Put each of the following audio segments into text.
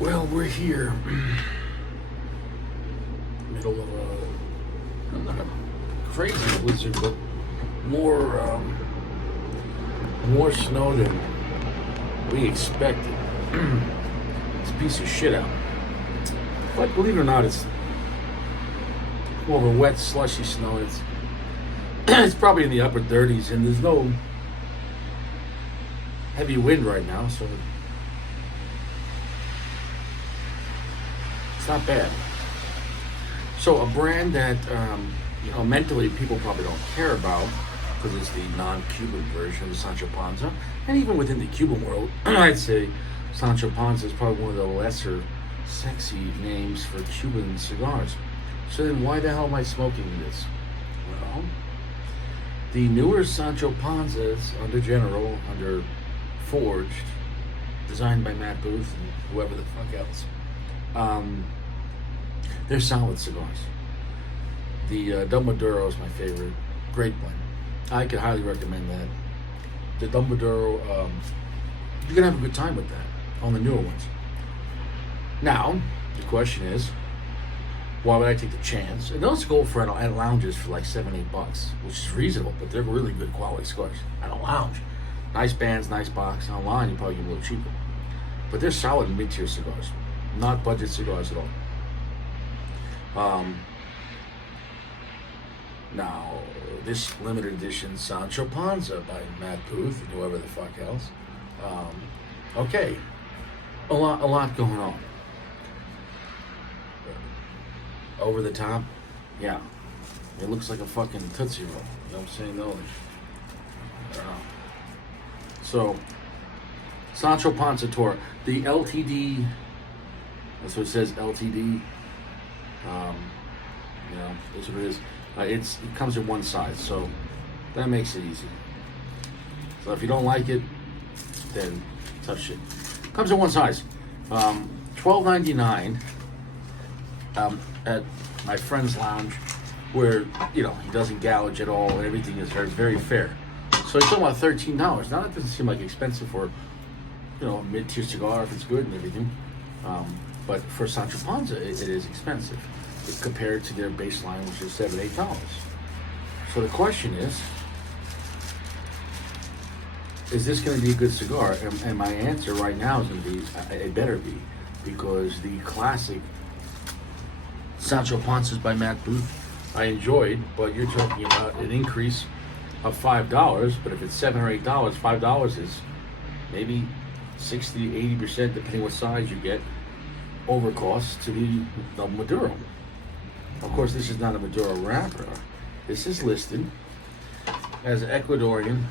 Well, we're here, middle of not a crazy blizzard, but more, more snow than we expected. It's a piece of shit out. But believe it or not, it's more of a wet, slushy snow. It's it's probably in the upper 30s, and there's no heavy wind right now, so it's not bad. So a brand that mentally people probably don't care about because it's the non-Cuban version of Sancho Panza, and even within the Cuban world, I'd say Sancho Panza is probably one of the lesser sexy names for Cuban cigars. So then, why the hell am I smoking this? Well, the newer Sancho Panzas under General, under Forged, designed by Matt Booth and whoever the fuck else. They're solid cigars. The Don Maduro is my favorite. Great blend. I could highly recommend that. The Don Maduro, you're gonna have a good time with that on the newer ones. Now, the question is, why would I take the chance? And those go for at lounges for like $7-8, which is reasonable, but they're really good quality cigars at a lounge. Nice bands, nice box. Online, you probably get a little cheaper, but they're solid mid-tier cigars, not budget cigars at all. Now, this limited edition Sancho Panza by Matt Booth and whoever the fuck else. Okay, a lot going on. Over the top, yeah. It looks like a fucking Tootsie Roll. You know what I'm saying? No, I don't know. So, Sancho Panza Tour, the LTD. That's what it says, LTD. That's what it is. It comes in one size, so that makes it easy. So if you don't like it, then tough shit. Comes in one size. $12.99 at my friend's lounge, where he doesn't gouge at all, and everything is very fair. So he's talking about $13. Now that doesn't seem like expensive for a mid-tier cigar if it's good and everything. But for Sancho Panza, it is expensive compared to their baseline, which is $7-8. So the question is this going to be a good cigar? And my answer right now is going to be, it better be, because the classic Sancho Panzas by Matt Booth I enjoyed, but you're talking about an increase of $5. But if it's $7 or $8, $5 is maybe 60 to 80%, depending what size you get, over cost to the Maduro. Of course, this is not a Maduro wrapper. This is listed as an Ecuadorian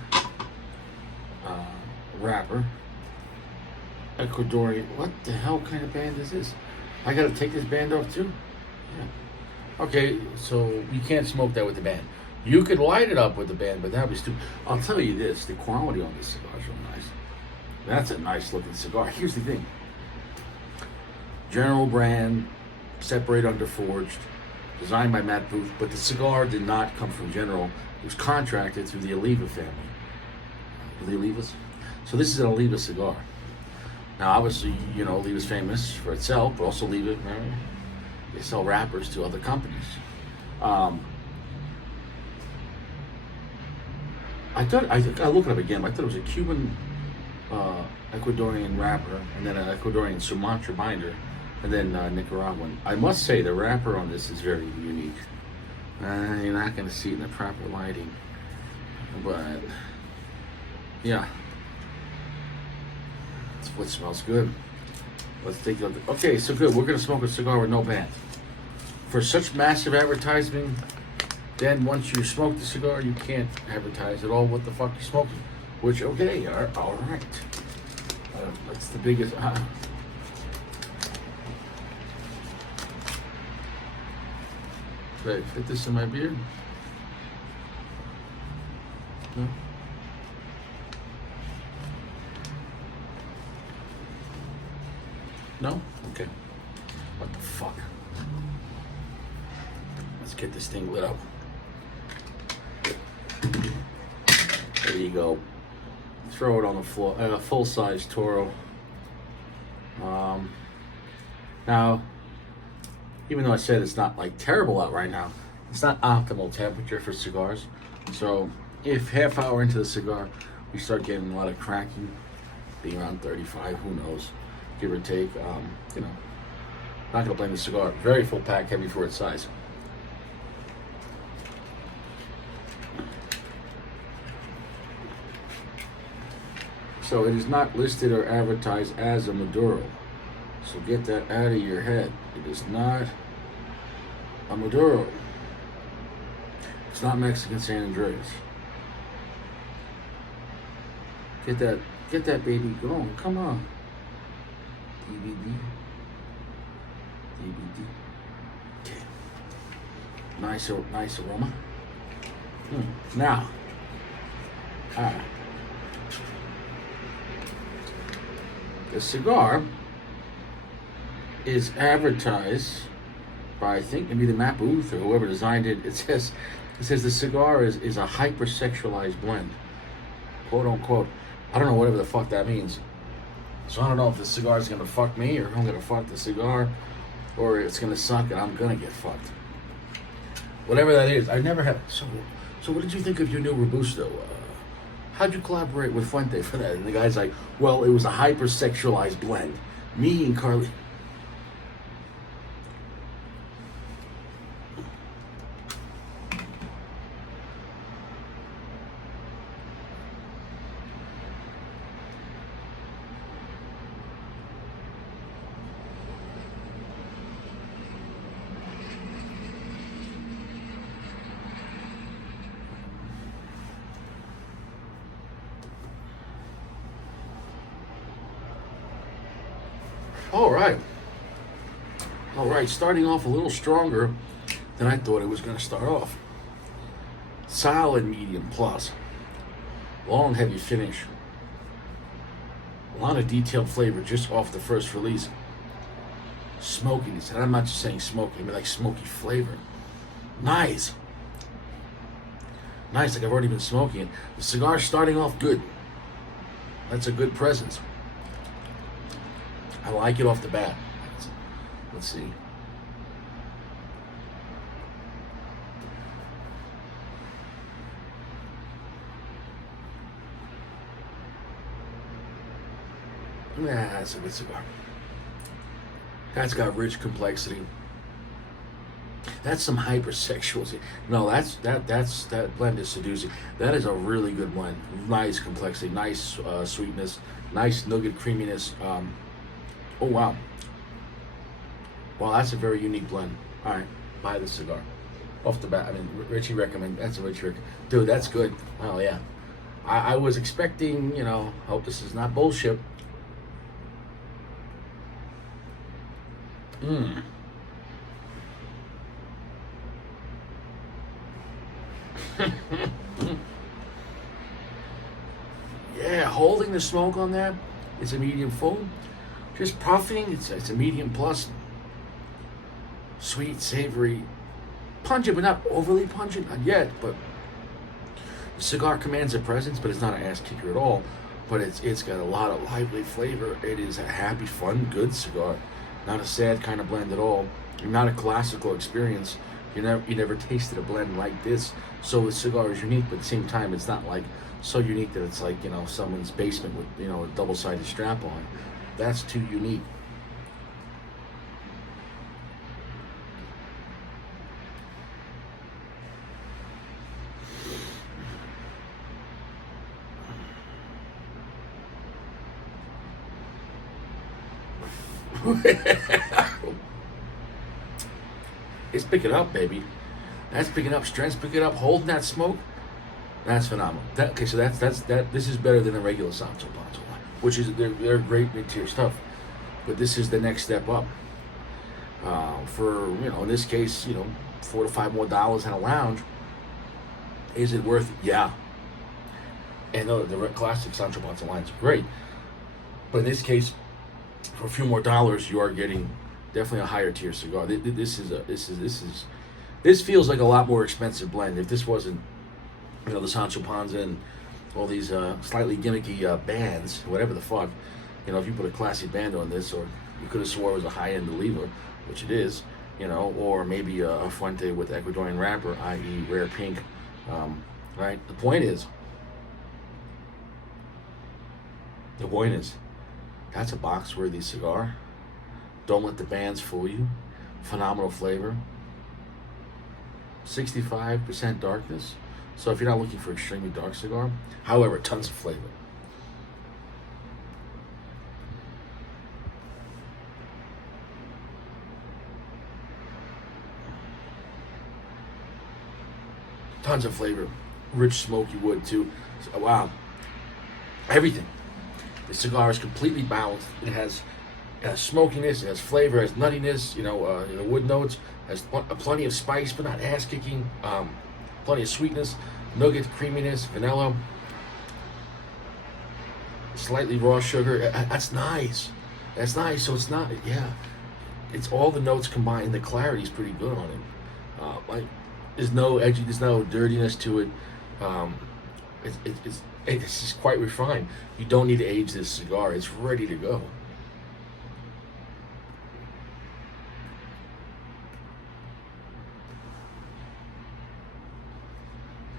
wrapper. Ecuadorian. What the hell kind of band is this? I gotta take this band off too? Yeah. Okay, so you can't smoke that with the band. You could light it up with the band, but that'd be stupid. I'll tell you this, the quality on this cigar is real nice. That's a nice looking cigar. Here's the thing. General brand, separated under Forged, designed by Matt Booth, but the cigar did not come from General. It was contracted through the Oliva family. The Olivas? So this is an Oliva cigar. Now, obviously, Oliva's famous for itself, but also Oliva, they sell wrappers to other companies. I looked it up again, but I thought it was a Cuban Ecuadorian wrapper, and then an Ecuadorian Sumatra binder, and then Nicaraguan. I must say the wrapper on this is very unique. You're not going to see it in the proper lighting, but yeah, it's what smells good. Let's take a look. Okay, so good. We're going to smoke a cigar with no band. For such massive advertising, then once you smoke the cigar, you can't advertise at all what the fuck you're smoking. Which, okay, all right. That's the biggest. Should I fit this in my beard? No? No? Okay. What the fuck? Let's get this thing lit up. There you go. Throw it on the floor. Full-size Toro. Now, even though I said it's not like terrible out right now, it's not optimal temperature for cigars. So if half hour into the cigar we start getting a lot of cracking, being around 35, who knows, give or take, you know, not gonna blame the cigar. Very full pack, heavy for its size. So it is not listed or advertised as a Maduro. So get that out of your head. It is not a Maduro. It's not Mexican San Andreas. Get that baby going. Come on. DVD. Okay. Nice aroma. Now, the cigar is advertised by, I think, maybe the Matt Booth or whoever designed it. It says the cigar is a hypersexualized blend, quote unquote. I don't know whatever the fuck that means. So I don't know if the cigar is gonna fuck me or I'm gonna fuck the cigar, or it's gonna suck and I'm gonna get fucked. Whatever that is, I never have. So what did you think of your new Robusto? How'd you collaborate with Fuente for that? And the guy's like, well, it was a hypersexualized blend. Me and Carly. All right, starting off a little stronger than I thought it was going to start off. Solid medium plus. Long, heavy finish. A lot of detailed flavor just off the first release. Smokiness, and I'm not just saying smoky, I mean like smoky flavor. Nice, like I've already been smoking it. The cigar's starting off good. That's a good presence. I like it off the bat. Let's see. That's a good cigar. That's got rich complexity. That's some hypersexuality. No, that blend is seducing. That is a really good blend. Nice complexity, nice sweetness, nice nugget creaminess. Oh wow. Well, that's a very unique blend. All right, buy the cigar. Off the bat, I mean, Richie recommend. That's a Richie recommend. Dude, that's good. Oh yeah. I was expecting, you know, hope this is not bullshit. Yeah, holding the smoke on that, it's a medium full. Just puffing, it's a medium plus. Sweet, savory, pungent, but not overly pungent, not yet. But the cigar commands a presence, but it's not an ass kicker at all. But it's got a lot of lively flavor. It is a happy, fun, good cigar. Not a sad kind of blend at all. Not a classical experience. You never tasted a blend like this. So the cigar is unique, but at the same time, it's not like so unique that it's like, you know, someone's basement with, you know, a double-sided strap on. That's too unique. It's picking up, baby. That's picking up strength, picking up, holding that smoke. That's phenomenal. So that's this is better than a regular Sancho Panza line, which is they're great mid-tier stuff. But this is the next step up. For, you know, in this case, you know, $4 to $5 more in a lounge. Is it worth it? Yeah. And the classic Sancho Panza lines are great. But in this case, for a few more dollars, you are getting definitely a higher tier cigar. This feels like a lot more expensive blend. If this wasn't, you know, the Sancho Panza and all these slightly gimmicky bands, whatever the fuck, You know, if you put a classy band on this, or you could have swore it was a high-end Oliva, which it is, you know, or maybe a Fuente with Ecuadorian wrapper, i.e. rare pink, right? The point is, that's a box-worthy cigar. Don't let the bands fool you. Phenomenal flavor. 65% darkness. So if you're not looking for extremely dark cigar, however, tons of flavor. Tons of flavor. Rich smoky wood too. So, wow. Everything. The cigar is completely balanced. It has smokiness, it has flavor, it has nuttiness, wood notes, has plenty of spice, but not ass kicking. Plenty of sweetness, nougat creaminess, vanilla, slightly raw sugar. That's nice. That's nice. So it's not, it's all the notes combined. The clarity is pretty good on it. There's no edgy, there's no dirtiness to it. It's just quite refined. You don't need to age this cigar. It's ready to go.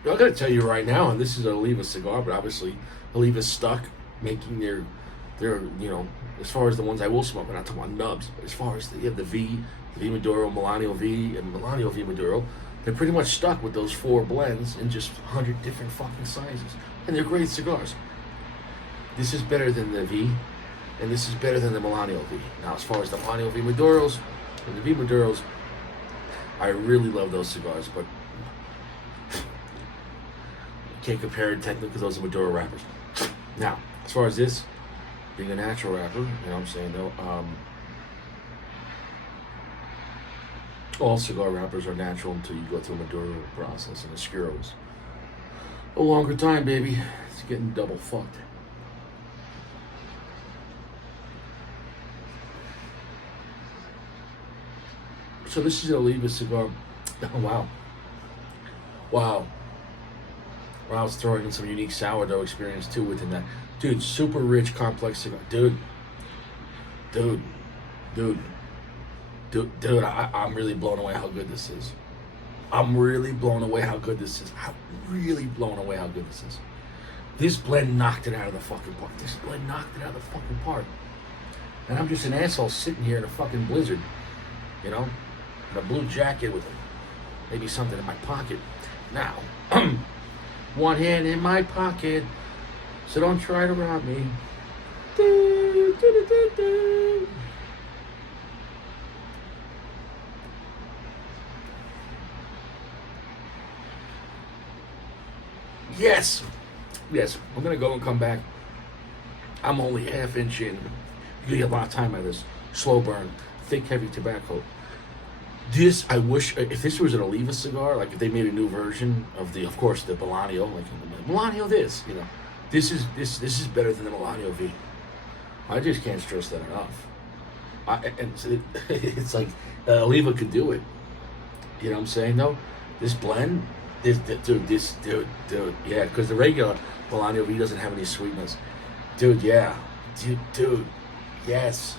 I'm going to tell you right now, and this is an Oliva cigar, but obviously Oliva's stuck making their as far as the ones I will smoke, I'm not talking about nubs, but as far as the V Maduro, Milano V, and Milano V Maduro, they're pretty much stuck with those 4 blends in just 100 different fucking sizes. And they're great cigars. This is better than the V, and this is better than the Milano V. Now, as far as the Milano V Maduros, and the V Maduros, I really love those cigars, but can't compare it technically because those are Maduro wrappers. Now, as far as this being a natural wrapper, you know what I'm saying though, all cigar wrappers are natural until you go through a Maduro process, and Oscuro's a longer time, baby. It's getting double fucked. So this is an Oliva cigar. Oh, wow. Wow. I was throwing in some unique sourdough experience too within that. Dude, super rich, complex cigar. Dude, I'm really blown away how good this is. I'm really blown away how good this is. This blend knocked it out of the fucking park. And I'm just an asshole sitting here in a fucking blizzard, in a blue jacket with maybe something in my pocket. Now, one hand in my pocket, so don't try to rob me. Do, do, do, do. Yes, I'm gonna go and come back. I'm only half inch in. You get a lot of time out of this. Slow burn, thick, heavy tobacco. This, I wish, if this was an Oliva cigar, like if they made a new version of of course, the Milano, like Milano this, this is better than the Milano V. I just can't stress that enough. It's like Oliva could do it. You know what I'm saying? Though, this blend, dude, yeah, because the regular Milano V doesn't have any sweetness. Dude, yeah, dude, yes.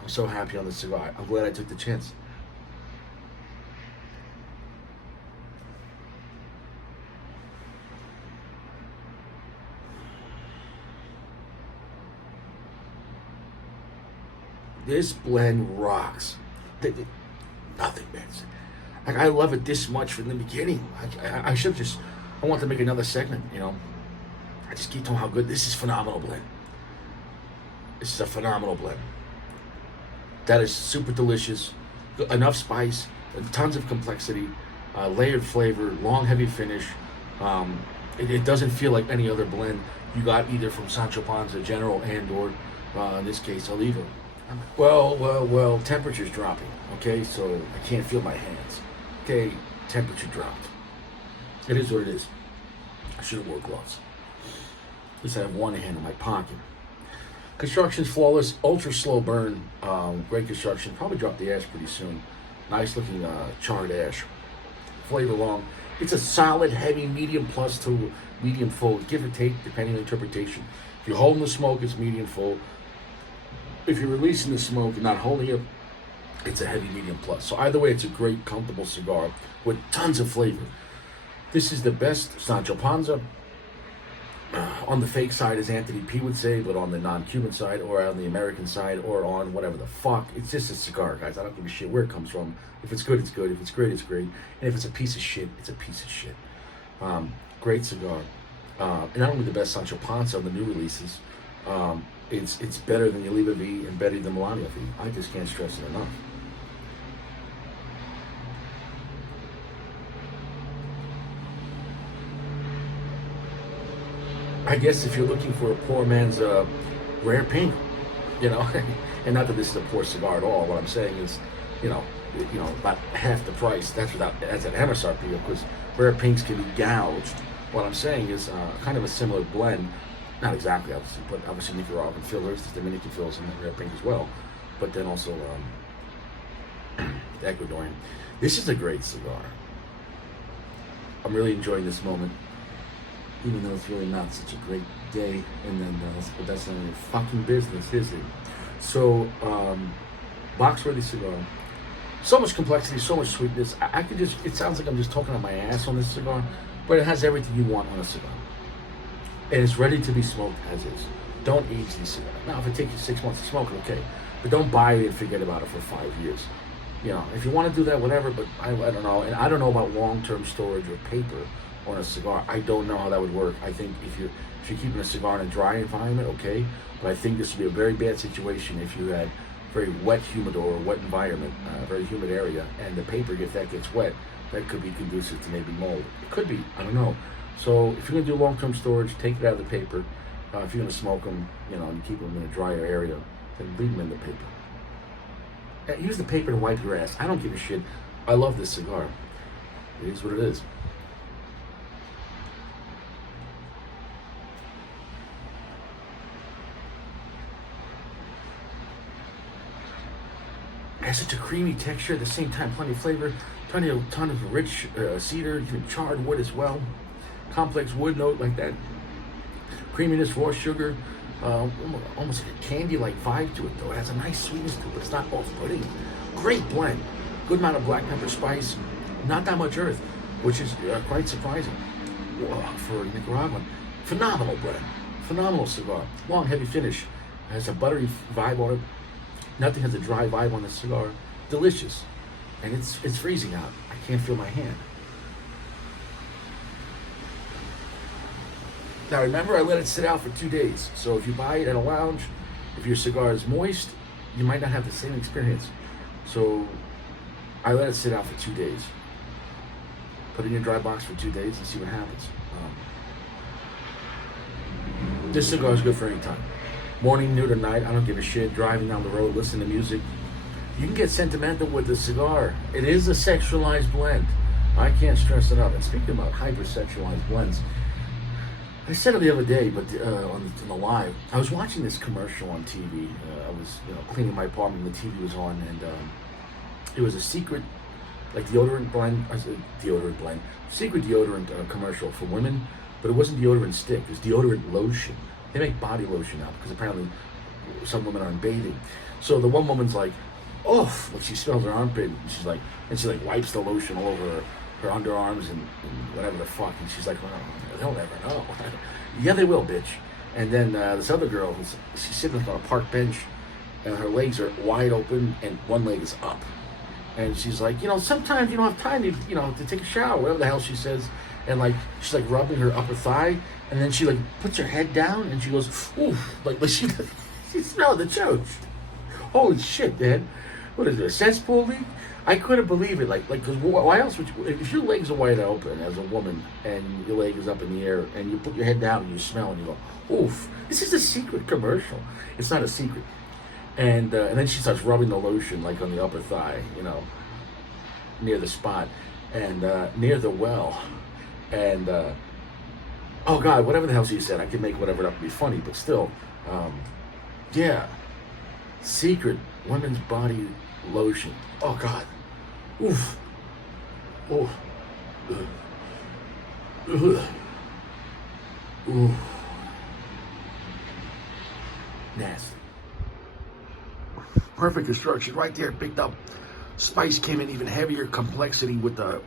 I'm so happy on this cigar. I'm glad I took the chance. This blend rocks. Nothing, man. Like, I love it this much from the beginning. I should just, I want to make another segment, I just keep telling how good, this is phenomenal blend. This is a phenomenal blend. That is super delicious, enough spice, tons of complexity, layered flavor, long heavy finish. It doesn't feel like any other blend you got either from Sancho Panza General and or in this case Oliva. Well, temperature's dropping, okay, so I can't feel my hands. Okay, temperature dropped. It is what it is. I should have wore gloves. At least I have one hand in my pocket. Construction's flawless, ultra slow burn, great construction. Probably drop the ash pretty soon. Nice looking charred ash. Flavor long, It's a solid, heavy, medium plus to medium full, give or take, depending on interpretation. If you're holding the smoke, it's medium full. If you're releasing the smoke and not holding it, it's a heavy medium plus. So either way, it's a great, comfortable cigar with tons of flavor. This is the best Sancho Panza. On the fake side, as Anthony P would say, but on the non-Cuban side, or on the American side, or on whatever the fuck. It's just a cigar, guys. I don't give a shit where it comes from. If it's good, it's good. If it's great, it's great. And if it's a piece of shit, it's a piece of shit. Great cigar. And not only the best Sancho Panza on the new releases, it's better than Oliva V and better than Melania V. I just can't stress it enough. I guess if you're looking for a poor man's rare pink, you know, and not that this is a poor cigar at all. What I'm saying is, you know, about half the price. That's an MSRP, because rare pinks can be gouged. What I'm saying is kind of a similar blend, not exactly obviously, but obviously Nicaraguan fillers, the Dominican fillers in the rare pink as well, but then also the Ecuadorian. This is a great cigar. I'm really enjoying this moment, even though it's really not such a great day, and then but that's none of your fucking business, is it? So, box-worthy cigar. So much complexity, so much sweetness. I could just, it sounds like I'm just talking on my ass on this cigar, but it has everything you want on a cigar. And it's ready to be smoked as is. Don't age these cigars. Now, if it takes you 6 months to smoke it, okay. But don't buy it and forget about it for 5 years. You know, if you want to do that, whatever, but I don't know. And I don't know about long-term storage or paper on a cigar. I don't know how that would work. I think if you're keeping a cigar in a dry environment, okay. But I think this would be a very bad situation if you had very wet humidor or wet environment, very humid area, and the paper, if that gets wet, that could be conducive to maybe mold. It could be, I don't know. So if you're gonna do long-term storage, take it out of the paper. If you're gonna smoke them, you know, and keep them in a drier area, then leave them in the paper. Use the paper to wipe your ass. I don't give a shit. I love this cigar. It is what it is. It has such a creamy texture, at the same time plenty of flavor, ton of rich cedar, even charred wood as well. Complex wood note like that. Creaminess, raw sugar, almost like a candy-like vibe to it though. It has a nice sweetness to it, but it's not off-putting. Great blend. Good amount of black pepper spice, not that much earth, which is quite surprising for Nicaraguan. Phenomenal blend. Phenomenal cigar. Long, heavy finish. It has a buttery vibe on it. Nothing has a dry vibe on the cigar. Delicious. And it's freezing out. I can't feel my hand. Now remember, I let it sit out for 2 days. So if you buy it at a lounge, if your cigar is moist, you might not have the same experience. So I let it sit out for 2 days. Put it in your dry box for 2 days and see what happens. This cigar is good for any time. Morning, noon, or night, I don't give a shit. Driving down the road, listen to music. You can get sentimental with the cigar. It is a sexualized blend. I can't stress it enough. And speaking about hypersexualized blends, I said it the other day, but on the live, I was watching this commercial on TV. I was, cleaning my apartment and the TV was on, and it was a secret, like deodorant blend, secret deodorant commercial for women, but it wasn't deodorant stick. It was deodorant lotion. They make body lotion now because apparently some women aren't bathing. So the one woman's like, oh, when she smells her armpit, and she wipes the lotion all over her underarms and whatever the fuck, and she's like, well, they'll never know. Yeah, they will, bitch. And then this other girl, she's sitting on a park bench, and her legs are wide open, and one leg is up. And she's like, sometimes you don't have time to take a shower, whatever the hell she says. And she's rubbing her upper thigh, and then she puts her head down, and she goes, oof, she smelled the choach. Holy shit, man. What is it, a cesspool leak? I couldn't believe it. Because why else would you, if your legs are wide open as a woman, and your leg is up in the air, and you put your head down, and you smell, and you go, oof. This is a secret commercial. It's not a secret. And then she starts rubbing the lotion, on the upper thigh, near the spot, and near the well. And, oh God, whatever the hell she said, I can make whatever up to be funny, but still, yeah. Secret women's body lotion. Oh God. Oof. Oh. Ugh. Ugh. Ooh. Nasty. Perfect construction right there. Picked up. Spice came in even heavier complexity with the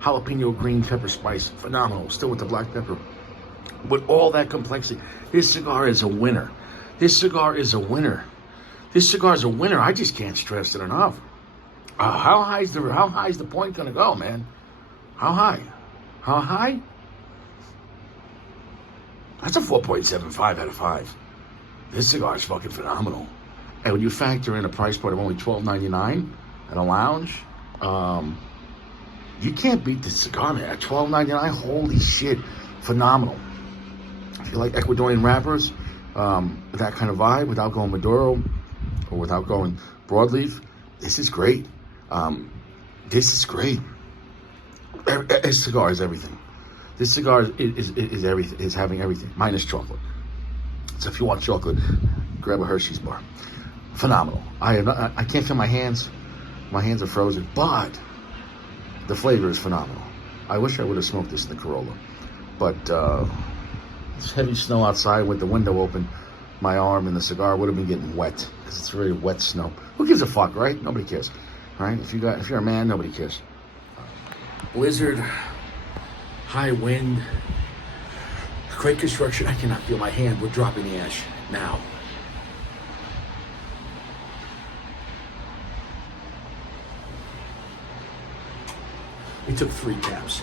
jalapeno green pepper spice. Phenomenal. Still with the black pepper. With all that complexity. This cigar is a winner. This cigar is a winner. This cigar is a winner. I just can't stress it enough. How high is the point gonna go, man? How high? How high? That's a 4.75 out of 5. This cigar is fucking phenomenal. And when you factor in a price point of only $12.99 at a lounge, you can't beat this cigar, man. At $12.99, holy shit, phenomenal. If you like Ecuadorian wrappers, that kind of vibe, without going Maduro or without going broadleaf, this is great. This is great. This cigar is everything. This cigar is everything. Is having everything minus chocolate. So if you want chocolate, grab a Hershey's bar. Phenomenal. I can't feel my hands. My hands are frozen, but the flavor is phenomenal. I wish I would have smoked this in the Corolla, but it's heavy snow outside with the window open. My arm and the cigar would have been getting wet because it's very wet snow. Who gives a fuck, right? Nobody cares, right? If you're a man, nobody cares. Blizzard, high wind, great construction. I cannot feel my hand. We're dropping the ash now. It took 3 taps.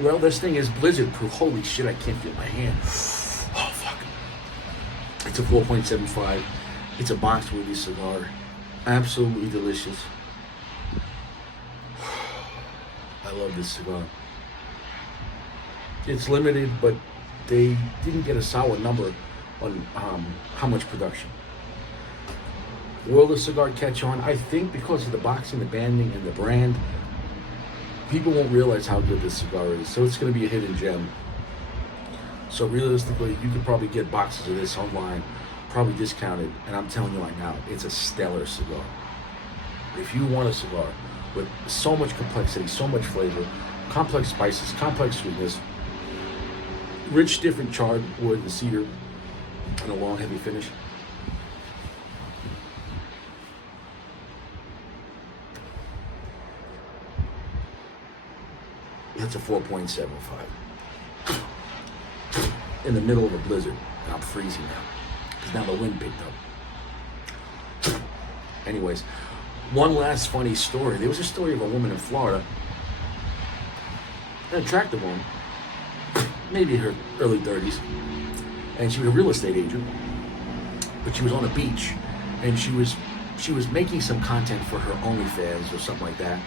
Well, this thing is blizzard proof. Holy shit, I can't feel my hand. Oh, fuck. It's a 4.75. It's a box worthy cigar. Absolutely delicious. I love this cigar. It's limited, but they didn't get a solid number on how much production. Will the cigar catch on? I think because of the boxing, the banding, and the brand, people won't realize how good this cigar is. So it's going to be a hidden gem. So realistically, you could probably get boxes of this online, probably discounted. And I'm telling you right now, it's a stellar cigar. If you want a cigar with so much complexity, so much flavor, complex spices, complex sweetness, rich, different charred wood and cedar, and a long, heavy finish. That's a 4.75. In the middle of a blizzard. And I'm freezing now. Because now the wind picked up. Anyways, one last funny story. There was a story of a woman in Florida. An attractive woman. Maybe her early 30s. And she was a real estate agent. But she was on a beach. And she was making some content for her OnlyFans or something like that.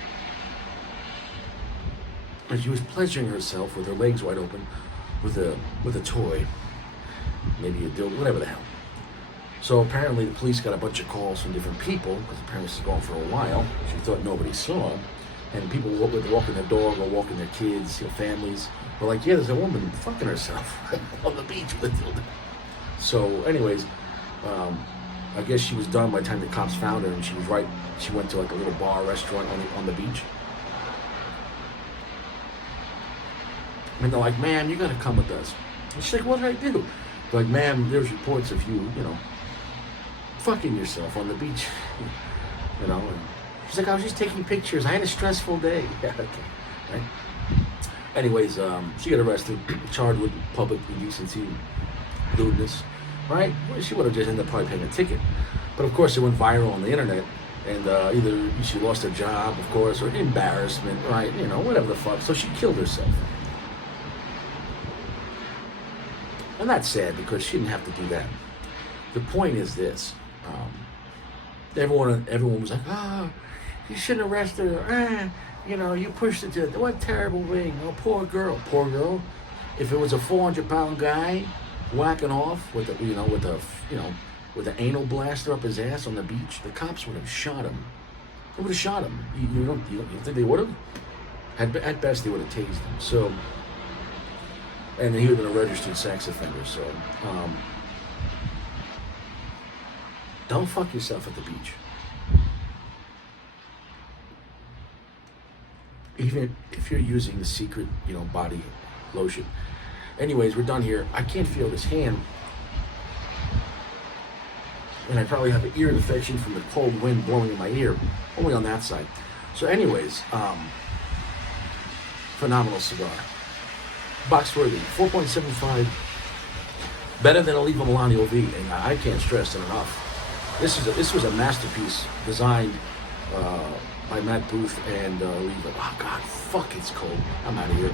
And she was pleasuring herself with her legs wide open with a toy, maybe a dildo, whatever the hell. So apparently the police got a bunch of calls from different people, because apparently this was going for a while. She thought nobody saw, and people were walking their dog or walking their kids, families, were like, yeah, there's a woman fucking herself on the beach with a dildo. So anyways, I guess she was done by the time the cops found her, and she went to like a little bar restaurant on the beach. And they're like, ma'am, you gotta come with us. And she's like, what did I do? They're like, ma'am, there's reports of you, fucking yourself on the beach. And she's like, I was just taking pictures. I had a stressful day. Yeah, okay. Right? Anyways, she got arrested, charged with public indecency, lewdness, right? Well, she would have just ended up probably paying a ticket. But of course, it went viral on the internet. And either she lost her job, of course, or embarrassment, right? Whatever the fuck. So she killed herself. And that's sad because she didn't have to do that. The point is this. Everyone was like, you shouldn't arrest her. You pushed it to, what terrible thing. Oh, poor girl. Poor girl. If it was a 400-pound guy whacking off with an anal blaster up his ass on the beach, the cops would have shot him. They would have shot him. You don't think they would have? At best, they would have tased him. So, and he would have been a registered sex offender. So, don't fuck yourself at the beach. even if you're using the secret, body lotion. Anyways, we're done here. I can't feel this hand, and I probably have an ear infection from the cold wind blowing in my ear, only on that side. So anyways, phenomenal cigar. Box worthy, 4.75. Better than Oliva Milani OV, and I can't stress it enough. This was a masterpiece designed by Matt Booth and Oliva. Oh God, fuck, it's cold. I'm out of here.